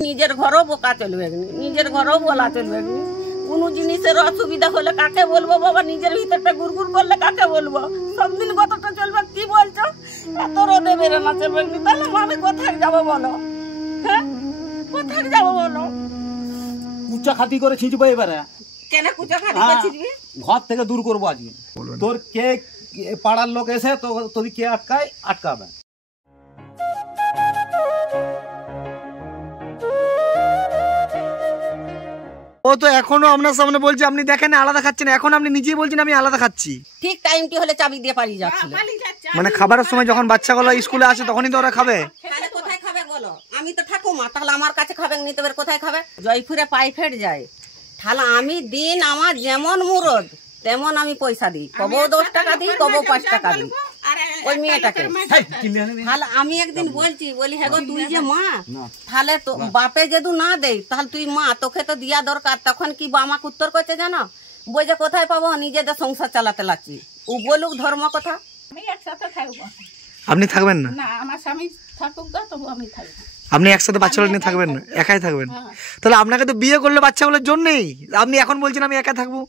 নিজের ঘরও বোকা চলবে না, নিজের ঘরও বলা চলবে না। কোনো জিনিসের অসুবিধা হলে কাকে বলবো বাবা, নিজের ভিতরটা গুড়গুড় করলে কাকে বলবো? সব দিন কতটা চলবে কি বলছো? এত রোদে বেরোনা চলবে না, তাহলে আমি কোথায় যাবো বলো? হ্যাঁ, কোথায় যাবো বলো? কুচা খাতি করে ছিঁচবো এবারে। কেন কুচা খাতি করে ছিঁচবি? ঘর থেকে দূর করবো আজকে। তোর কে পাড়ার লোক এসে তোর কে আটকাবে। ও তো এখনো আপনার সামনে বলছে আপনি দেখেন আলাদা খাচ্ছেন, এখন আপনি নিজেই বলছেন আমি আলাদা খাচ্ছি। ঠিক টাইমটি হলে চাবি দিয়ে পালিয়ে যাচ্ছিল। মানে খাবারের সময় যখন বাচ্চাগুলো স্কুলে আসে তখনই তো ওরা খাবে। তাহলে কোথায় খাবে বলো? আমি তো ঠাকুমা, তাহলে আমার কাছে খাবে নিতে পারে, কোথায় খাবে? জয়পুরে পাই ফেট যায়, তাহলে আমি দিন আমার যেমন মুরদ তেমন আমি পয়সা দিই, কবো 10 টাকা দিই, কবো 5 টাকা দিই ওই মেয়েটাকে। তাহলে আমি একদিন বলি হ্যাঁ গো তুই যে মা, তাহলে তো বাপে যদি না দেয় তাহলে তুই মা, তোকে তো দিয়া দরকার। তখন কি আমাকে উত্তর করছে জানো? বই যে কোথায় পাবো, নিজেদের সংসার চালাতে লাগছি। ও বলুক ধর্ম কথা। আমি একসাথে থাকবো। আপনি থাকবেন না? না, আমার স্বামী থাকুক গা, তবু আমি থাকবো। আপনি একসাথে বাচ্চাগুলো নিয়ে থাকবেন না, একাই থাকবেন? তাহলে আপনাকে তো বিয়ে করলে বাচ্চাগুলোর জন্যই, আপনি এখন বলছেন আমি একা থাকবো।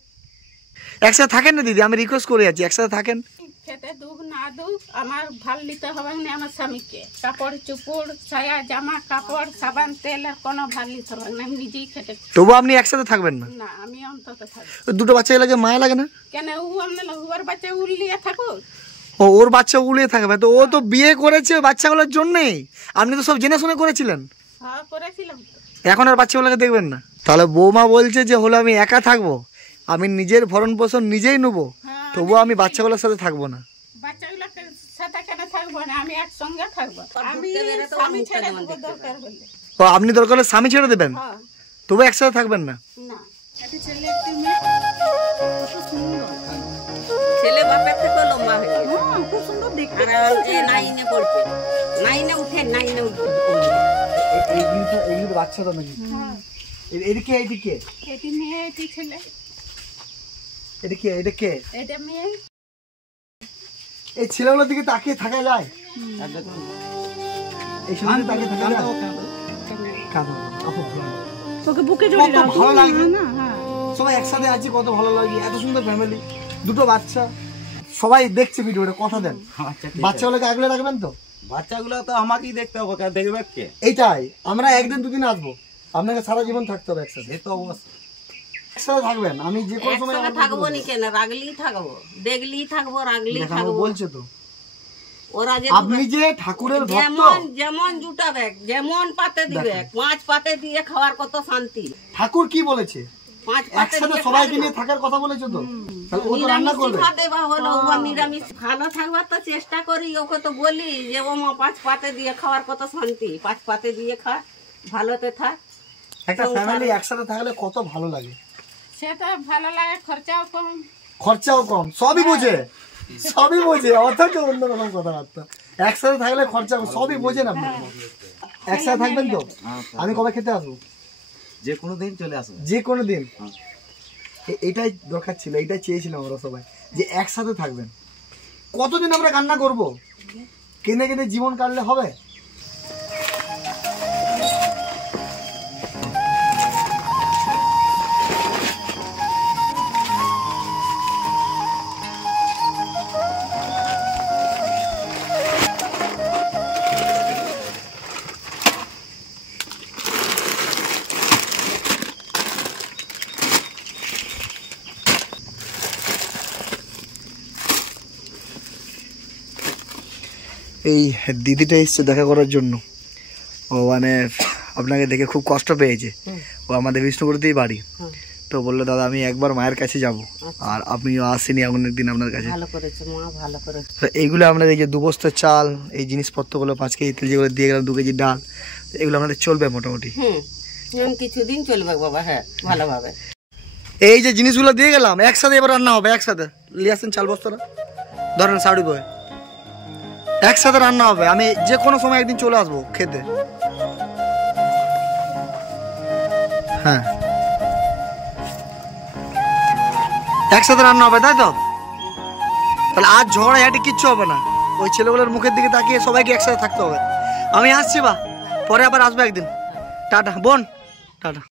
একসাথে থাকেন না দিদি, আমি রিকোয়েস্ট করে যাচ্ছি একসাথে থাকেন। খেতে দুঃখ না দুঃখ আমার ভাল নিতে হবে না আমার স্বামীকে। কাপড় চুপড় ছায়া জামা কাপড় সাবান তেলের কোনো ভাল নিতে হবে না, আমি নিজেই খেতে। তবু আপনি একসাথে থাকবেন না? না, আমি অন্তত থাকবো। দুটো বাচ্চা লাগে, মায়া লাগে না? কেন ও আপনার ওর বাচ্চা উল্লিয়ে থাকুক? ও ওর বাচ্চা উলিয়ে থাকবে তো? ও তো বিয়ে করেছে বাচ্চাগুলোর জন্যই, আপনি তো সব জেনে শুনে করেছিলেন। হ্যাঁ করেছিলাম তো। এখন আর বাচ্চাগুলোকে দেখবেন না? তাহলে বৌমা বলছে যে হলো আমি একা থাকবো, আমি নিজের ভরণ পোষণ নিজেই নেবো, তবু আমি বাচ্চাগুলোর সাথে থাকবো না। বাচ্চাগুলোকে সাথে কেন থাকবো না, আমি একসঙ্গে থাকবো। আমি স্বামী ছেড়ে দেবো দরকার হলে। ও আপনি দরকার হলে স্বামী ছেড়ে দেবেন, হ্যাঁ। তবু একসাথে থাকবেন না? না, একটা ছেলে একটি মেয়ে, কত সুন্দর। ছেলে বাপের থেকে লম্বা হয়েছে, হ্যাঁ খুব সুন্দর দেখতে। আর এই নাইনে পড়ছে, নাইনে উঠে এইগুলো বাচ্চা তো নাকি? এদিকে এইদিকে এটি মেয়ে এটি ছেলে। এদিকে এদিকে এটা মেয়ে। এই ছেলেগুলোর দিকে তাকিয়ে থাকা যায়? এই সময় তাকিয়ে থাকা যায়? ওকে বুকে জড়িয়ে দাও, ভালো লাগে না? হ্যাঁ, সবাই একসাথে আছে, কত ভালো লাগে, এত সুন্দর ফ্যামিলি, দুটো বাচ্চা। সবাই দেখছে ভিডিওটা, কথা দেন বাচ্চাগুলোকে আগলে রাখবেন তো? বাচ্চাগুলো তো আমাকেই দেখতে হবে, দেখবে কে? এইটাই, আমরা একদিন দুদিন আসবো, আপনাকে সারা জীবন থাকতে হবে একসাথে। এই তো অবস্থা, একসাথে থাকবেন, আমি যে কোনো সময় থাকবো নি কেন, রাগলি থাকবো, দেখলি থাকবো, রাগলি দেখাবো থাকবো। বলছে তো ওরা যে আপনি যে ঠাকুরের ভক্ত, যেমন জুটাবে, যেমন পাতে দিবে, 5 পাতে দিয়ে খাওয়ার কত শান্তি। ঠাকুর কি বলেছে? 5 পাতে একসাথে সবাইকে নিয়ে থাকার কথা বলেছে তো, তাহলে ও তো রান্না করবে। নিরামিষ ভালো থাকবার তো চেষ্টা করি, ওকে তো বলি যে ও মা 5 পাতে দিয়ে খাওয়ার কত শান্তি, 5 পাতে দিয়ে খা, ভালোতে থাক। একটা ফ্যামিলি একসাথে থাকলে কত ভালো লাগে। সেটা ভালো লাগে, খরচাও কম। খরচাও কম, সবই বোঝে, সবই বোঝে, অথচ অন্যরকম কথাবার্তা। একসাথে থাকলে খরচা সবই বোঝেন আপনি। একসাথে থাকবেন তো? আমি কবে খেতে আসবো? যে কোনো দিন চলে আসবে, যে কোনো দিন। এটাই দরকার ছিল, এটাই চেয়েছিলাম আমরা সবাই, যে একসাথে থাকবেন। কতদিন আমরা কান্না করব? কেঁদে কেঁদে জীবন কাটলে হবে? এই দিদিটা এসছে দেখা করার জন্য, ও মানে আপনাকে দেখে খুব কষ্ট পেয়েছে। ও আমাদের বিষ্ণুপুরতেই বাড়ি, তো বললো দাদা আমি একবার মায়ের কাছে যাব, আর আপনিও আসেনি এমন একদিন আপনার কাছে। ভালো করেছে মা, ভালো করেছে। তো এইগুলো আপনাদের এই যে 2 বস্তা চাল, এই জিনিসপত্রগুলো 5 কেজি তেল যেগুলো দিয়ে গেলাম, 2 কেজি ডাল, এগুলো আমাদের চলবে মোটামুটি? কিছুদিন চলবে বাবা, হ্যাঁ ভালোভাবে। এই যে জিনিসগুলো দিয়ে গেলাম একসাথে এবার রান্না হবে, একসাথে নিয়ে আসেন চাল বস্তাটা, ধরেন শাড়ি বয়ে, একসাথে রান্না হবে। আমি যে কোনো সময় একদিন চলে আসবো খেতে। হ্যাঁ একসাথে রান্না হবে, তাই তো? তাহলে আজ ঝগড়াঝাটি কিচ্ছু হবে না, ওই ছেলেগুলোর মুখের দিকে তাকিয়ে সবাইকে একসাথে থাকতে হবে। আমি আসছি বা পরে আবার আসবো একদিন। টাটা বোন, টাটা।